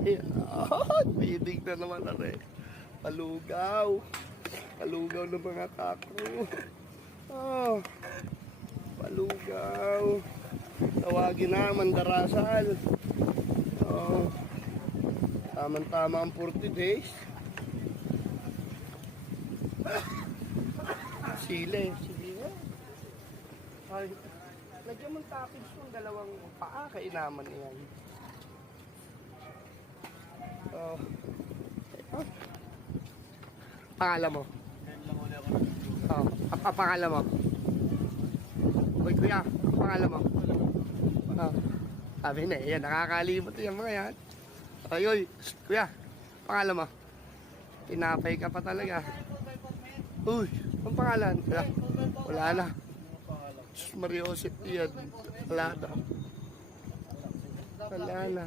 Ayan. Pidig na naman na rin. Palugaw. Palugaw ng mga kako. Oh. Palugaw. Tawagin na, mandarasal. Oh. Tama-tama ang 40 days. Sile. Sige. Ay, lagyan mong toppings ng dalawang paa, kainaman yan. Oh. Oh. Pangalan mo? Oh. Pangalan mo? Uy, kuya, pangalan mo? Oh. Sabi na, yan, nakakalimot yung mga yan. Ay, uy, kuya, pangalan mo? Tinapay ka pa talaga. Uy, ang pangalan? Wala na. Mario Joseph yan. Wala na. Wala na.